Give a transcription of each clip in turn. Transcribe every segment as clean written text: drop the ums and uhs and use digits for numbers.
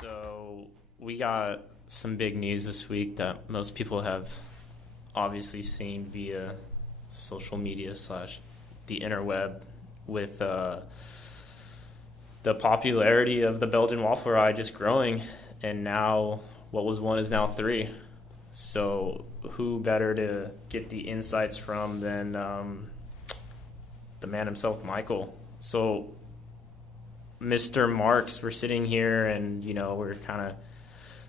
So we got some big news this week that most people have obviously seen via social media slash the interweb with the popularity of the Belgian Waffle Ride just growing, and now what was one is now three. So who better to get the insights from than the man himself, Michael? So Mr. Marckx, we're sitting here and, we're kind of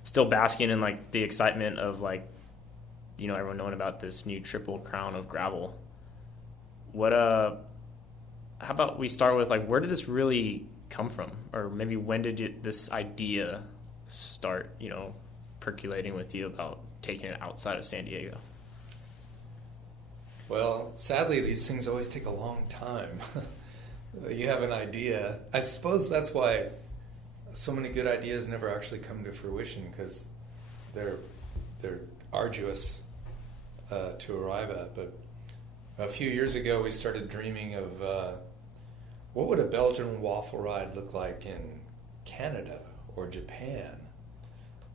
still basking in, the excitement of, everyone knowing about this new Tripel Crown of Gravel. How about we start with, where did this really come from? Or maybe when did this idea start, percolating with you about taking it outside of San Diego? Well, sadly, these things always take a long time. You have an idea. I suppose that's why so many good ideas never actually come to fruition, because they're arduous to arrive at. But a few years ago, we started dreaming of what would a Belgian waffle ride look like in Canada or Japan,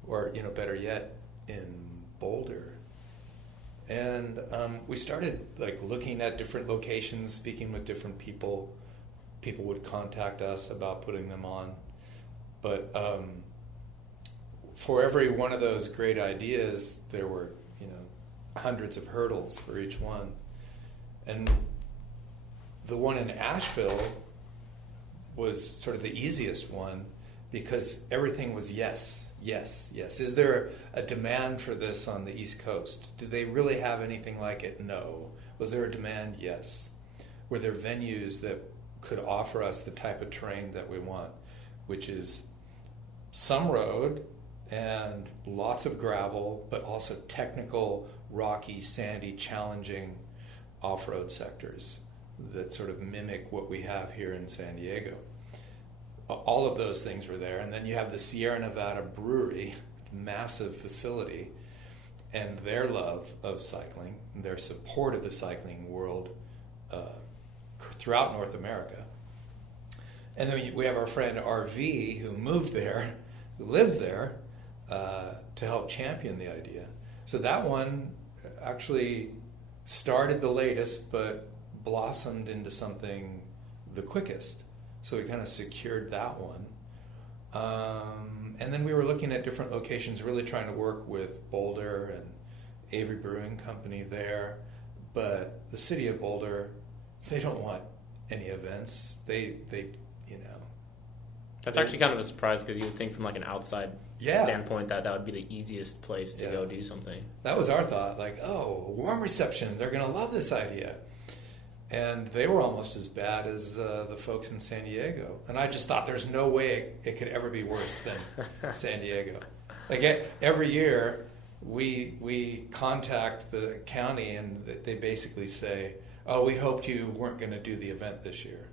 or better yet, in Boulder. And we started looking at different locations, speaking with different people. People would contact us about putting them on. But for every one of those great ideas, there were, hundreds of hurdles for each one. And the one in Asheville was sort of the easiest one because everything was yes, yes, yes. Is there a demand for this on the East Coast? Do they really have anything like it? No. Was there a demand? Yes. Were there venues that could offer us the type of terrain that we want, which is some road and lots of gravel, but also technical, rocky, sandy, challenging off-road sectors that sort of mimic what we have here in San Diego. All of those things were there. And then you have the Sierra Nevada Brewery, massive facility, and their love of cycling, their support of the cycling world throughout North America. And then we have our friend RV, who moved there, who lives there, to help champion the idea. So that one actually started the latest, but blossomed into something the quickest. So we kind of secured that one. And then we were looking at different locations, really trying to work with Boulder and Avery Brewing Company there. But the city of Boulder, they don't want any events. They That's actually kind of a surprise, because you would think from an outside standpoint that would be the easiest place to go do something. That was our thought, warm reception, they're going to love this idea. And they were almost as bad as the folks in San Diego. And I just thought there's no way it could ever be worse than San Diego. Every year we contact the county and they basically say, oh, we hoped you weren't going to do the event this year.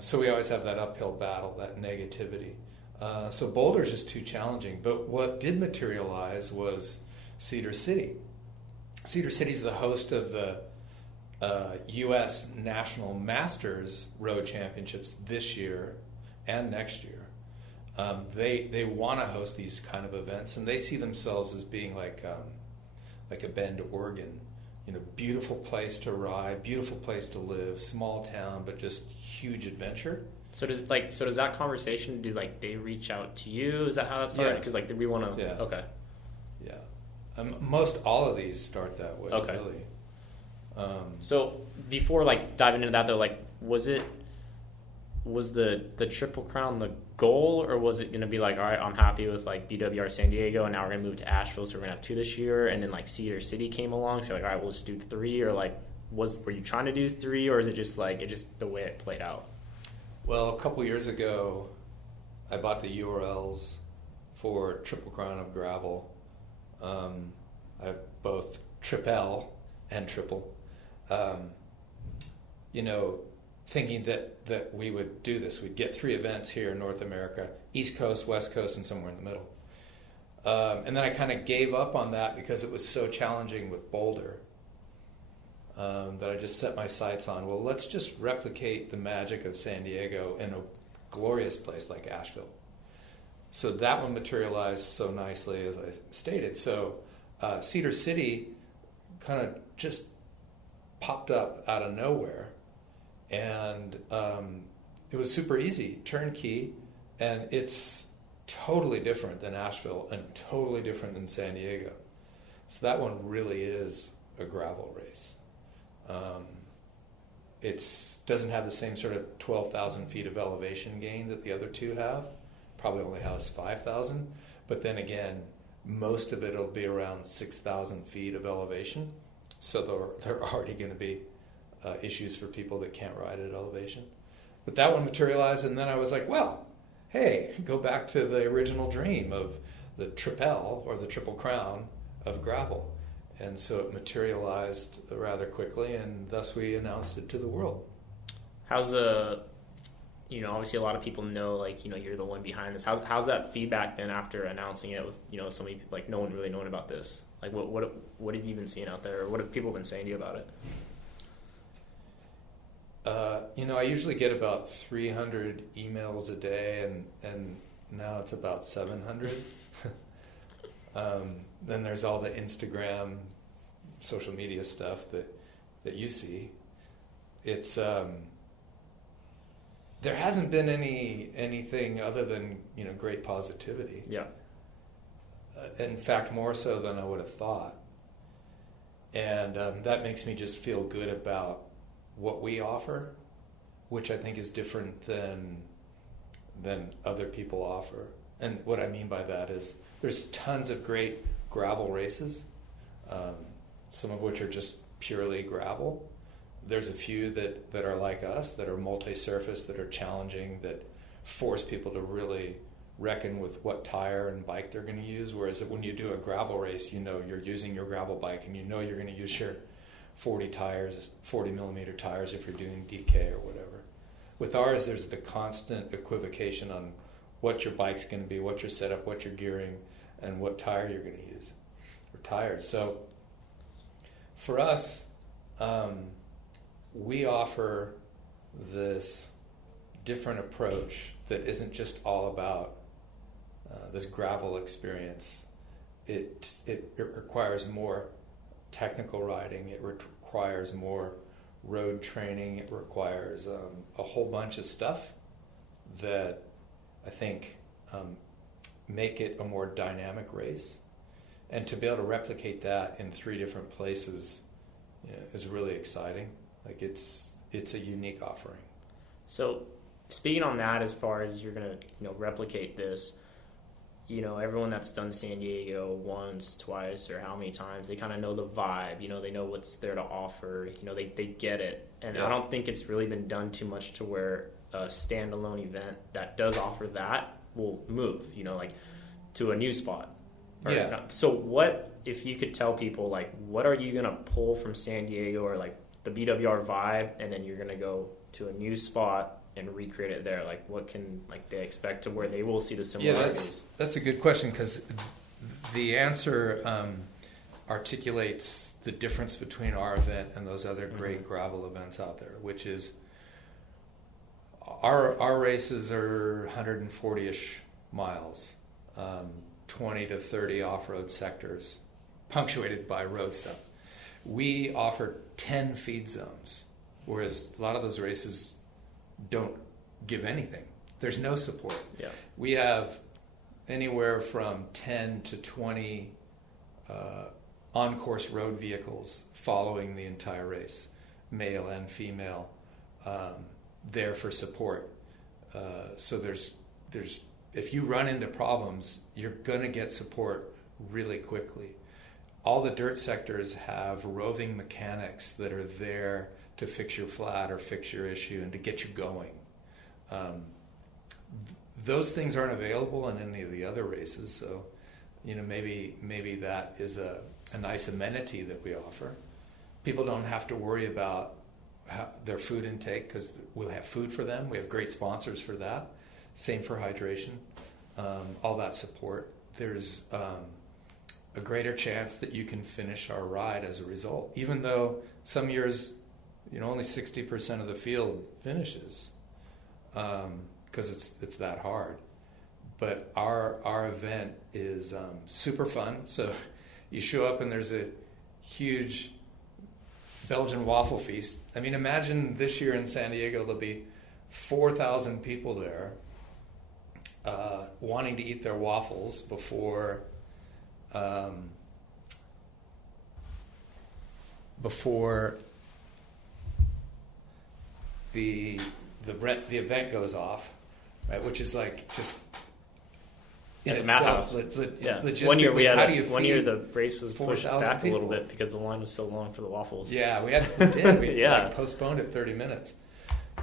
So we always have that uphill battle, that negativity. So Boulder's just too challenging. But what did materialize was Cedar City. Cedar City's the host of the U.S. National Masters Road Championships this year and next year. They want to host these kind of events, and they see themselves as being like a Bend, Oregon. Beautiful place to ride, beautiful place to live, small town, but just huge adventure. So does that conversation, do they reach out to you? Is that how that started? Because we want to. Yeah. Okay. Yeah. Most all of these start that way. Okay. Really. So before diving into that though, was the Triple Crown the goal, or was it going to be all right, I'm happy with BWR San Diego, and now we're going to move to Asheville, so we're going to have two this year, and then Cedar City came along, so all right, we'll just do three, or were you trying to do three, or is it just the way it played out? Well, a couple years ago, I bought the URLs for Triple Crown of Gravel. I have both Tripel and Triple. Thinking that we would do this. We'd get three events here in North America, East Coast, West Coast, and somewhere in the middle. And then I kind of gave up on that because it was so challenging with Boulder that I just set my sights on, well, let's just replicate the magic of San Diego in a glorious place like Asheville. So that one materialized so nicely, as I stated. So Cedar City kind of just popped up out of nowhere, and it was super easy, turnkey, and it's totally different than Asheville and totally different than San Diego. So that one really is a gravel race. It doesn't have the same sort of 12,000 feet of elevation gain that the other two have. Probably only has 5,000. But then again, most of it will be around 6,000 feet of elevation. So there are already going to be issues for people that can't ride at elevation. But that one materialized, and then I was like, well, hey, go back to the original dream of the Tripel, or the Tripel Crown of Gravel. And so it materialized rather quickly, and thus we announced it to the world. How's obviously a lot of people know, like, you're the one behind this. How's that feedback been after announcing it with, so many people, like, no one really known about this? Like, what have you been seeing out there? Or what have people been saying to you about it? I usually get about 300 emails a day, and now it's about 700. Then there's all the Instagram, social media stuff that you see. It's there hasn't been anything other than great positivity. Yeah. In fact, more so than I would have thought, and that makes me just feel good about what we offer, which I think is different than other people offer. And what I mean by that is there's tons of great gravel races, some of which are just purely gravel. There's a few that are like us, that are multi-surface, that are challenging, that force people to really reckon with what tire and bike they're going to use. Whereas when you do a gravel race, you're using your gravel bike, and you're going to use your 40 millimeter tires if you're doing DK or whatever. With ours, there's the constant equivocation on what your bike's going to be, what your setup, what your gearing, and what tire you're going to use, or tires. So for us, we offer this different approach that isn't just all about this gravel experience. It requires more technical riding. It requires more road training. It requires a whole bunch of stuff that I think make it a more dynamic race. And to be able to replicate that in 3 different places is really exciting. Like it's a unique offering. So speaking on that, as far as you're going to replicate this, everyone that's done San Diego once, twice, or how many times, they kind of know the vibe. They know what's there to offer. They get it. And yeah. I don't think it's really been done too much to where a standalone event that does offer that will move, like to a new spot. Yeah. So what, if you could tell people, like, what are you going to pull from San Diego or like the BWR vibe, and then you're going to go to a new spot and recreate it there? Like, what can they expect to where they will see the similarities? Yeah, that's a good question, because the answer articulates the difference between our event and those other great gravel events out there, which is our races are 140-ish miles, 20 to 30 off-road sectors, punctuated by road stuff. We offer 10 feed zones, whereas a lot of those races don't give anything. There's no support. Yeah. We have anywhere from 10 to 20 on-course road vehicles following the entire race, male and female, there for support. So there's if you run into problems, you're going to get support really quickly. All the dirt sectors have roving mechanics that are there to fix your flat or fix your issue and to get you going. Those things aren't available in any of the other races, so maybe that is a nice amenity that we offer. People don't have to worry about their food intake, because we'll have food for them. We have great sponsors for that. Same for hydration, all that support. There's a greater chance that you can finish our ride as a result, even though some years only 60% of the field finishes, because it's that hard. but our event is super fun. So you show up and there's a huge Belgian waffle feast. I mean, imagine this year in San Diego there'll be 4,000 people there wanting to eat their waffles before the event goes off, right? Which is like just in At the Matt House. Logistically, One year how do you feed one year the race was pushed 4,000 back a little people? bit because the line was so long for the waffles. Yeah, we did. We Yeah. like, postponed it 30 minutes.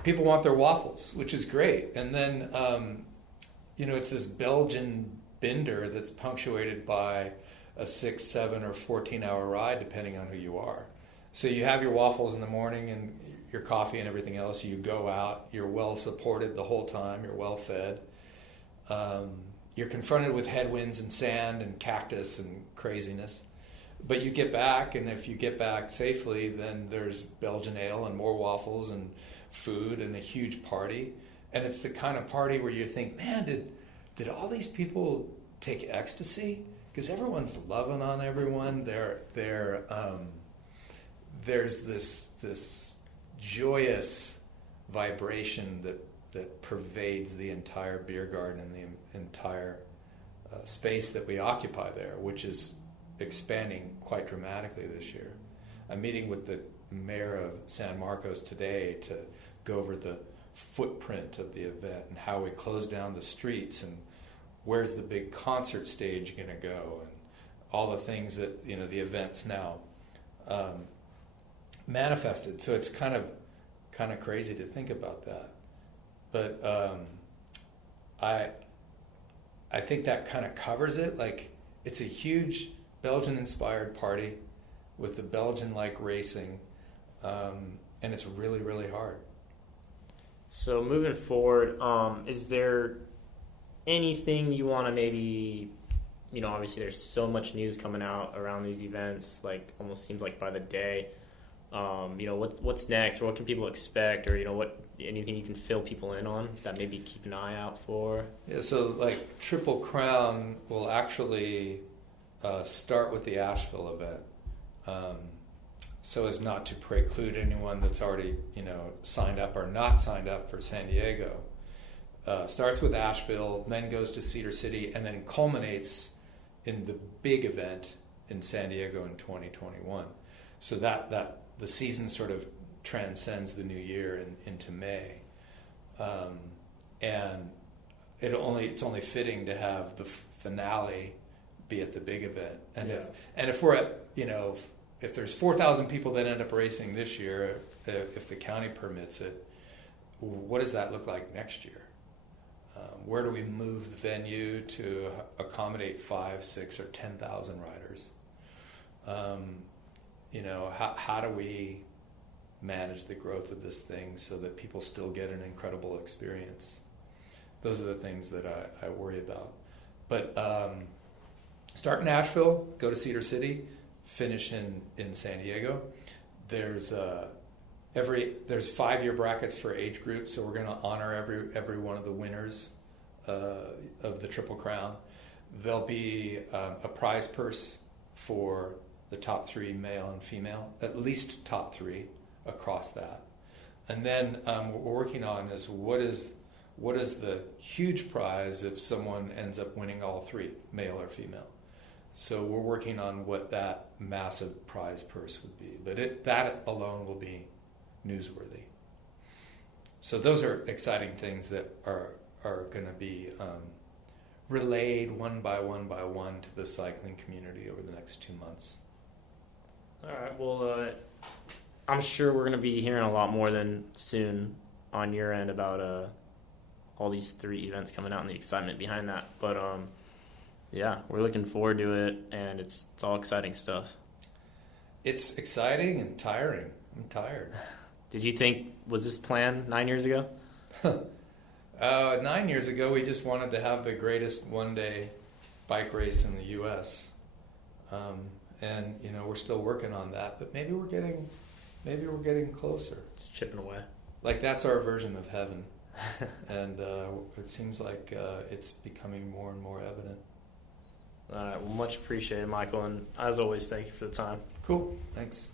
People want their waffles, which is great. And then, it's this Belgian bender that's punctuated by a 6, 7, or 14-hour ride, depending on who you are. So you have your waffles in the morning and your coffee and everything else. You go out. You're well supported the whole time. You're well fed. You're confronted with headwinds and sand and cactus and craziness. But you get back, and if you get back safely, then there's Belgian ale and more waffles and food and a huge party. And it's the kind of party where you think, man, did all these people take ecstasy? Because everyone's loving on everyone. There's this joyous vibration that pervades the entire beer garden and the entire space that we occupy there, which is expanding quite dramatically this year. I'm meeting with the mayor of San Marcos today to go over the footprint of the event and how we close down the streets and where's the big concert stage going to go and all the things that the event's now manifested. So it's kind of crazy to think about that. But I think that kind of covers it. Like, it's a huge Belgian-inspired party with the Belgian-like racing, and it's really, really hard. So moving forward, is there anything you want to maybe, obviously there's so much news coming out around these events, like almost seems like by the day. What's next, or what can people expect, or anything you can fill people in on that maybe keep an eye out for? Yeah, so like Tripel Crown will actually start with the Asheville event, so as not to preclude anyone that's already signed up or not signed up for San Diego. Starts with Asheville, then goes to Cedar City, and then culminates in the big event in San Diego in 2021. So that the season sort of transcends the new year into May, and it's only fitting to have the finale be at the big event. And if we're at if there's 4,000 people that end up racing this year, if the county permits it, what does that look like next year? Where do we move the venue to accommodate 5, 6, or 10,000 riders? How do we manage the growth of this thing so that people still get an incredible experience? Those are the things that I worry about. But start in Asheville, go to Cedar City, finish in San Diego. There's 5-year brackets for age groups, so we're going to honor every one of the winners of the Tripel Crown. There'll be a prize purse for the top 3 male and female, at least top 3 across that. And then what we're working on is what is the huge prize if someone ends up winning all 3, male or female. So we're working on what that massive prize purse would be. But that alone will be newsworthy. So those are exciting things that are going to be relayed one by one to the cycling community over the next 2 months. All right. Well, I'm sure we're going to be hearing a lot more than soon on your end about all these 3 events coming out and the excitement behind that. But yeah, we're looking forward to it, and it's all exciting stuff. It's exciting and tiring. I'm tired. Did you think, was this planned 9 years ago? 9 years ago, we just wanted to have the greatest one-day bike race in the U.S. And we're still working on that, but maybe we're getting closer. Just chipping away. Like, that's our version of heaven. And it seems like it's becoming more and more evident. All right. Well, much appreciated, Michael. And as always, thank you for the time. Cool. Thanks.